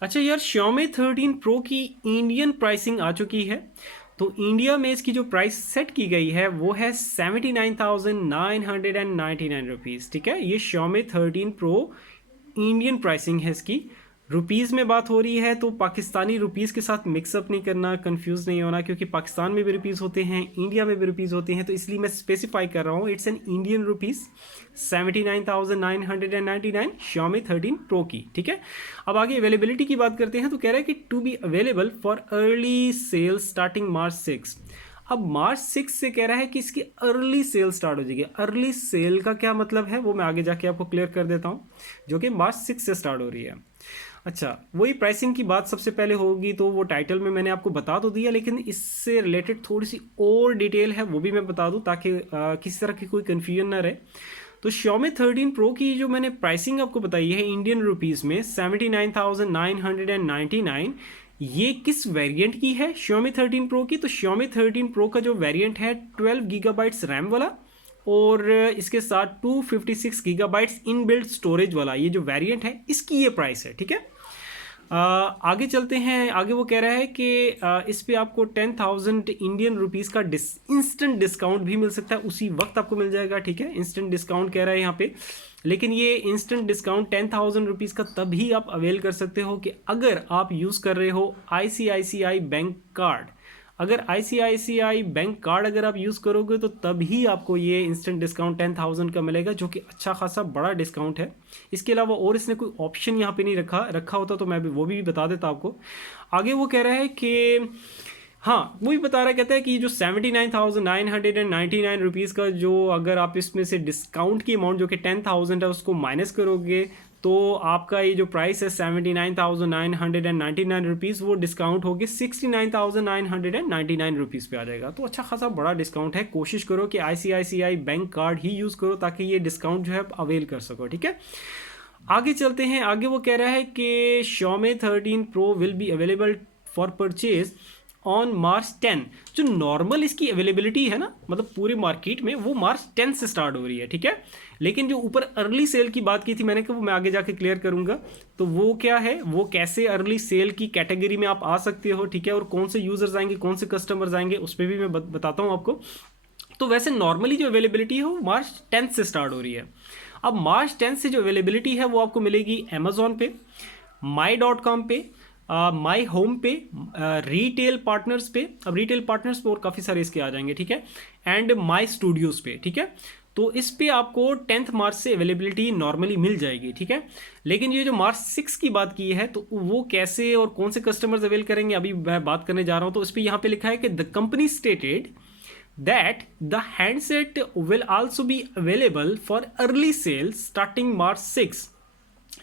अच्छा यार, Xiaomi 13 Pro की इंडियन प्राइसिंग आ चुकी है। तो इंडिया में इसकी जो प्राइस सेट की गई है वो है 79,999 रुपीज़। ठीक है, ये Xiaomi 13 Pro इंडियन प्राइसिंग है इसकी। रुपीज़ में बात हो रही है तो पाकिस्तानी रुपीज़ के साथ मिक्सअप नहीं करना, कंफ्यूज नहीं होना, क्योंकि पाकिस्तान में भी रुपीज़ होते हैं, इंडिया में भी रुपीज़ होते हैं, तो इसलिए मैं स्पेसिफाई कर रहा हूँ it's an Indian rupees 79,999 Xiaomi 13 Pro की। ठीक है, अब आगे अवेलेबिलिटी की बात करते हैं। तो कह रहा है कि to be available for early sale starting March 6। अब March 6 से कह रहा है कि इसकी अर्ली सेल स्टार्ट हो जाएगी। अर्ली सेल का क्या मतलब है वो मैं आगे जाके आपको क्लियर कर देता हूँ, जो कि March 6 से स्टार्ट हो रही है। अच्छा, वही प्राइसिंग की बात सबसे पहले होगी, तो वो टाइटल में मैंने आपको बता तो दिया, लेकिन इससे रिलेटेड थोड़ी सी और डिटेल है वो भी मैं बता दूं, ताकि किसी तरह की कोई कन्फ्यूजन ना रहे। तो Xiaomi 13 Pro की जो मैंने प्राइसिंग आपको बताई है इंडियन रुपीज़ में 79,999, ये किस वेरिएंट की है Xiaomi 13 Pro की? तो Xiaomi 13 Pro का जो वेरिएंट है 12 गीगाबाइट्स रैम वाला, और इसके साथ 256 गीगाबाइट्स इनबिल्ट स्टोरेज वाला ये जो वेरिएंट है, इसकी ये प्राइस है। ठीक है, आगे चलते हैं। आगे वो कह रहा है कि इस पे आपको 10,000 इंडियन रुपीज़ का इंस्टेंट डिस्काउंट भी मिल सकता है, उसी वक्त आपको मिल जाएगा। ठीक है, इंस्टेंट डिस्काउंट कह रहा है यहाँ पे, लेकिन ये इंस्टेंट डिस्काउंट 10,000 रुपीज़ का तभी आप अवेल कर सकते हो कि अगर आप यूज़ कर रहे हो ICICI बैंक कार्ड। अगर ICICI बैंक कार्ड अगर आप यूज़ करोगे तो तभी आपको ये इंस्टेंट डिस्काउंट 10,000 का मिलेगा, जो कि अच्छा खासा बड़ा डिस्काउंट है। इसके अलावा और इसने कोई ऑप्शन यहाँ पे नहीं रखा होता तो मैं भी वो भी बता देता आपको। आगे वो कह रहा है कि हाँ, वो भी बता रहा, कहता है कि जो 79,999 रुपीज़ का जो अगर आप इसमें से डिस्काउंट की अमाउंट जो कि 10,000 है उसको माइनस करोगे, तो आपका ये जो प्राइस है 79,999 रुपीज़, वो डिस्काउंट होगी 69,999 रुपीज़ पे आ जाएगा। तो अच्छा खासा बड़ा डिस्काउंट है। कोशिश करो कि ICICI बैंक कार्ड ही यूज़ करो ताकि ये डिस्काउंट जो है अवेल कर सको। ठीक है, आगे चलते हैं। आगे वो कह रहा है कि Xiaomi 13 Pro will be available for purchase on March 10। जो नॉर्मल इसकी अवेलेबिलिटी है ना, मतलब पूरे मार्केट में, वो March 10 से स्टार्ट हो रही है। ठीक है, लेकिन जो ऊपर अर्ली सेल की बात की थी मैंने, कि वो मैं आगे जाके क्लियर करूंगा। तो वो क्या है, वो कैसे अर्ली सेल की कैटेगरी में आप आ सकते हो, ठीक है, और कौन से यूजर्स आएंगे, कौन से कस्टमर्स आएंगे, उस पर भी मैं बताता हूँ आपको। तो वैसे नॉर्मली जो अवेलेबिलिटी है वो March 10 से स्टार्ट हो रही है। अब March 10 से जो अवेलेबिलिटी है वो आपको मिलेगी Amazon पे, my.com पे, माई होम पे, रिटेल पार्टनर्स पे। अब रिटेल पार्टनर्स पे और काफ़ी सारे इसके आ जाएंगे। ठीक है, एंड माई स्टूडियोज़ पे। ठीक है, तो इस पे आपको 10 मार्च से अवेलेबिलिटी नॉर्मली मिल जाएगी। ठीक है, लेकिन ये जो March 6 की बात की है तो वो कैसे और कौन से कस्टमर्स अवेल करेंगे अभी मैं बात करने जा रहा हूँ। तो इस पर यहाँ पे लिखा है कि the company stated that the handset will also be available for early sale starting March 6।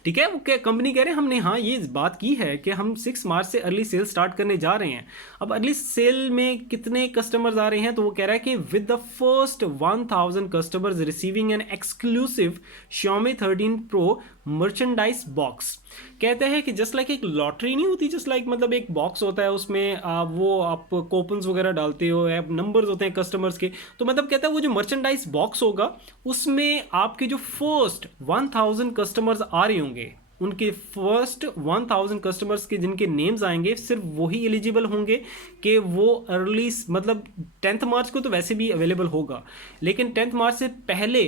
ठीक है, वो क्या कंपनी कह रहे हैं, हमने हाँ ये बात की है कि हम 6 मार्च से अर्ली सेल स्टार्ट करने जा रहे हैं। अब अर्ली सेल में कितने कस्टमर्स आ रहे हैं, तो वो कह रहा है कि with the first 1000 customers receiving an exclusive Xiaomi 13 Pro merchandise box. कहते हैं कि जस्ट लाइक एक लॉटरी नहीं होती, जस्ट लाइक मतलब एक बॉक्स होता है, उसमें वो आप कूपन्स वगैरह डालते हो, नंबर्स होते हैं कस्टमर्स के। तो मतलब कहता है वो जो मर्चेंडाइज बॉक्स होगा उसमें आपके जो फर्स्ट 1000 कस्टमर्स आ रहे होंगे, उनके फर्स्ट 1000 कस्टमर्स के जिनके नेम्स आएंगे, सिर्फ वही एलिजिबल होंगे कि वो अर्ली मतलब 10 मार्च को तो वैसे भी अवेलेबल होगा, लेकिन 10 मार्च से पहले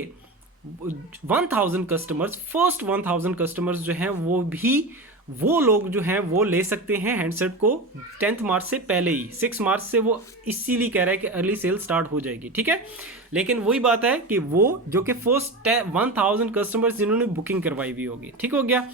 1000 कस्टमर्स, फर्स्ट 1000 कस्टमर्स जो हैं वो लोग जो हैं वो ले सकते हैं हैंडसेट को 10 मार्च से पहले ही। 6 मार्च से वो इसीलिए कह रहा है कि अर्ली सेल स्टार्ट हो जाएगी। ठीक है, लेकिन वही बात है कि वो जो कि फर्स्ट 1000 कस्टमर्स जिन्होंने बुकिंग करवाई हुई होगी। ठीक हो गया,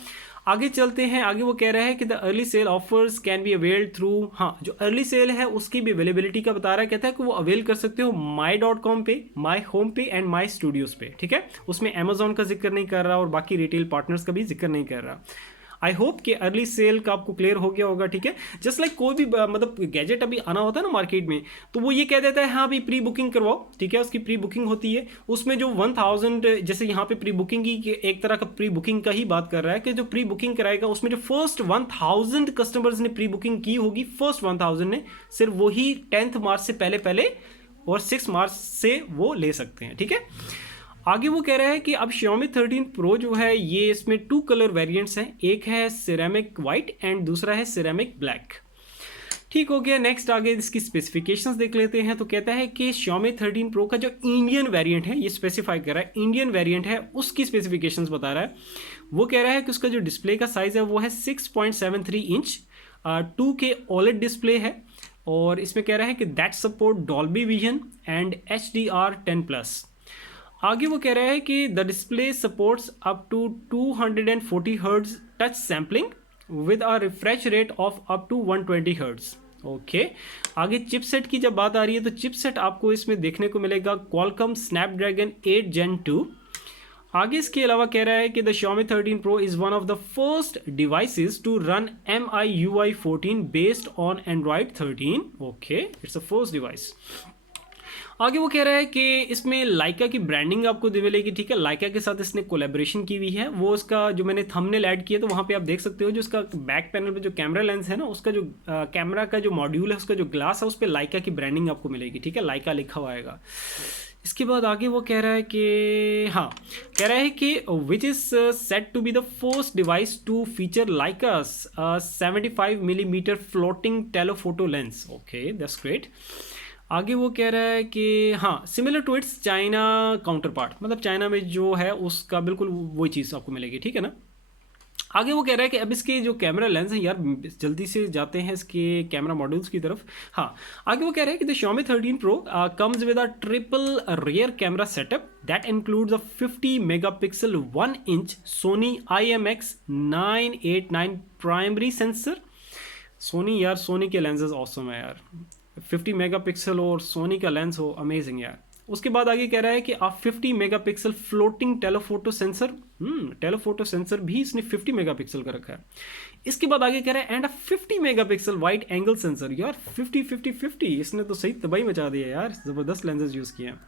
आगे चलते हैं। आगे वो कह रहा है कि the early sale offers can be availed through, हाँ जो अर्ली सेल है उसकी भी अवेलेबिलिटी का बता रहा है। कहता है कि वो अवेल कर सकते हो my.com पे, माई होम पे एंड माई स्टूडियोज पे। ठीक है, उसमें अमेजोन का जिक्र नहीं कर रहा और बाकी रिटेल पार्टनर्स का भी जिक्र नहीं कर रहा। आई होप कि अर्ली सेल का आपको क्लियर हो गया होगा। ठीक है, जस्ट लाइक कोई भी मतलब गैजेट अभी आना होता है ना मार्केट में, तो वो ये कह देता है हाँ अभी प्री बुकिंग करवाओ। ठीक है, उसकी प्री बुकिंग होती है, उसमें जो 1000 जैसे यहाँ पे प्री बुकिंग की एक तरह का प्री बुकिंग का ही बात कर रहा है कि जो प्री बुकिंग कराएगा उसमें जो फर्स्ट 1000 कस्टमर्स ने प्री बुकिंग की होगी, फर्स्ट 1000 ने, सिर्फ वही 10 मार्च से पहले और 6 मार्च से वो ले सकते हैं। ठीक है, आगे वो कह रहा है कि अब Xiaomi 13 Pro जो है ये इसमें 2 कलर वेरिएंट्स हैं, एक है सिरेमिक वाइट एंड दूसरा है सिरेमिक ब्लैक। ठीक हो गया। नेक्स्ट आगे इसकी स्पेसिफिकेशंस देख लेते हैं। तो कहता है कि Xiaomi 13 Pro का जो इंडियन वेरिएंट है, ये स्पेसिफाई कर रहा है इंडियन वेरिएंट है, उसकी स्पेसिफिकेशंस बता रहा है। वो कह रहा है कि उसका जो डिस्प्ले का साइज़ है वो है 6.73 इंच, 2K OLED डिस्प्ले है, और इसमें कह रहा है कि that support Dolby vision and HDR10+। आगे वो कह रहा है कि the display supports up to 240 hertz touch sampling with a refresh rate of up to 120 hertz. Okay. आगे चिपसेट की जब बात आ रही है तो चिपसेट आपको इसमें देखने को मिलेगा Qualcomm Snapdragon 8 Gen 2। आगे इसके अलावा कह रहा है कि the Xiaomi 13 Pro is one of the first devices to run MIUI 14 based on Android 13। Okay, it's a first device. आगे वो कह रहा है कि इसमें लाइका की ब्रांडिंग आपको मिलेगी। ठीक है, लाइका के साथ इसने कोलैबोरेशन की हुई है। वो उसका जो मैंने थंबनेल ऐड किया तो वहाँ पे आप देख सकते हो, जो उसका बैक पैनल पे जो कैमरा लेंस है ना, उसका जो कैमरा का जो मॉड्यूल है, उसका जो ग्लास है, उस पर लाइका की ब्रांडिंग आपको मिलेगी। ठीक है, लाइका लिखा हुआ आएगा। इसके बाद आगे वो कह रहा है कि हाँ, कह रहा है कि which is set to be the first device to feature Leica's 75 millimetre floating telephoto lens. Okay, that's great. आगे वो कह रहा है कि हाँ, similar to its China counterpart, मतलब चाइना में जो है उसका बिल्कुल वही चीज़ आपको मिलेगी। ठीक है ना। आगे वो कह रहा है कि अब इसके जो कैमरा लेंस हैं यार, जल्दी से जाते हैं इसके कैमरा मॉड्यूल्स की तरफ। हाँ, आगे वो कह रहा है कि the Xiaomi 13 Pro comes with a triple rear camera setup that includes a 50 megapixel 1-inch Sony IMX989 primary sensor। Sony यार, सोनी के लेंसेज ऑसम है यार, 50 मेगापिक्सल और सोनी का लेंस हो, अमेजिंग यार। उसके बाद आगे कह रहा है कि आप 50 megapixel floating telephoto sensor, telephoto sensor भी इसने 50 मेगापिक्सल का रखा है। इसके बाद आगे कह रहा है and 50 megapixel wide angle sensor. यार 50 इसने तो सही तबाही मचा दी है यार, ज़बरदस्त लेंसेज यूज़ किए हैं।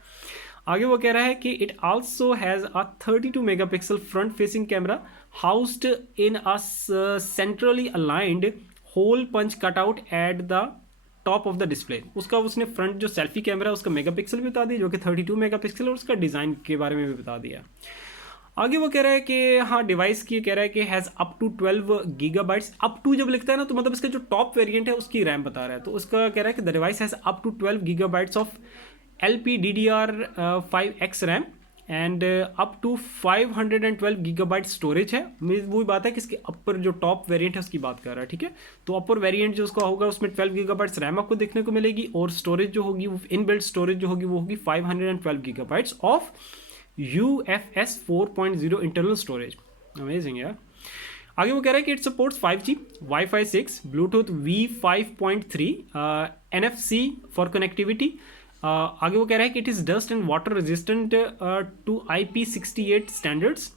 आगे वो कह रहा है कि it also has a 32 megapixel front facing camera housed in a centrally aligned hole punch cutout at the top of the display. उसका उसने फ्रंट जो सेल्फी कैमरा है उसका मेगापिक्सल भी बता दिया, जो कि 32 मेगापिक्सल, और उसका डिज़ाइन के बारे में भी बता दिया। आगे वो कह रहा है कि हाँ, डिवाइस की कह रहा है कि has up to 12 gigabytes. Up to जब लिखता है ना तो मतलब इसका जो टॉप वेरिएंट है उसकी रैम बता रहा है। तो उसका कह रहा है कि the device has up to 12 gigabytes of LPDDR5X RAM and up to 512 gigabyte storage है। वही बात है कि इसके अपर जो टॉप वेरिएंट है उसकी बात कर रहा है। ठीक है, तो अपर वेरिएंट जो उसका होगा उसमें 12 गीगाबाइट्स रैम आपको देखने को मिलेगी, और स्टोरेज जो होगी वो इनबिल्ट स्टोरेज जो होगी वो होगी 512 gigabytes of UFS 4.0 internal storage. Amazing यार। आगे वो कह रहा है कि it supports 5G, Wi-Fi 6, Bluetooth V5.3, NFC for connectivity. आगे वो कह रहा है कि it is dust and water resistant to IP68 standards.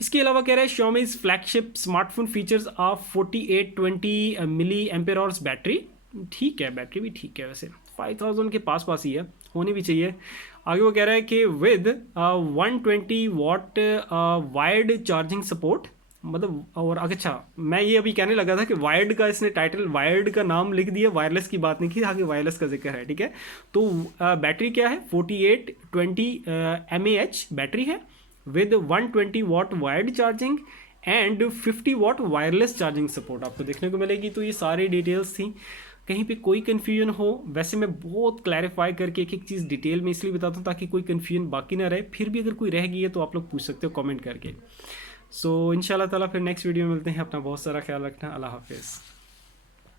इसके अलावा कह रहा है Xiaomi flagship smartphone features of 4820 milli ampere hours battery. ठीक है, बैटरी भी ठीक है, वैसे 5000 के पास ही है, होनी भी चाहिए। आगे वो कह रहा है कि with 120 watt wired charging support, मतलब, और अच्छा, मैं ये अभी कहने लगा था कि वायर्ड का इसने टाइटल, वायर्ड का नाम लिख दिया, वायरलेस की बात नहीं की, आगे वायरलेस का जिक्र है। ठीक है, तो बैटरी क्या है, 4820 mAh बैटरी है with 120 watt wired charging and 50 watt wireless charging support आपको देखने को मिलेगी। तो ये सारी डिटेल्स थी। कहीं पे कोई कन्फ्यूजन हो, वैसे मैं बहुत क्लैरिफाई करके एक एक चीज़ डिटेल में इसलिए बताता हूँ ताकि कोई कन्फ्यूजन बाकी ना रहे। फिर भी अगर कोई रह गई है तो आप लोग पूछ सकते हो कमेंट करके। सो इंशाल्लाह ताला फिर नेक्स्ट वीडियो में मिलते हैं। अपना बहुत सारा ख्याल रखना। अल्लाह हाफिज़।